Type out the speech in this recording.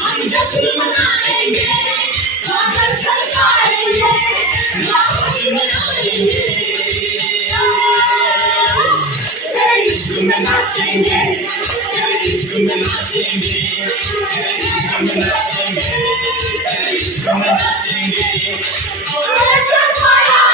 हम जश्न मनाएंगे, सागर छलकाएंगे, नाच मनाएंगे, तेरे इश्क में नाचेंगे, तेरे इश्क में नाचेंगे, तेरे इश्क में नाचेंगे, तेरे इश्क में नाचेंगे।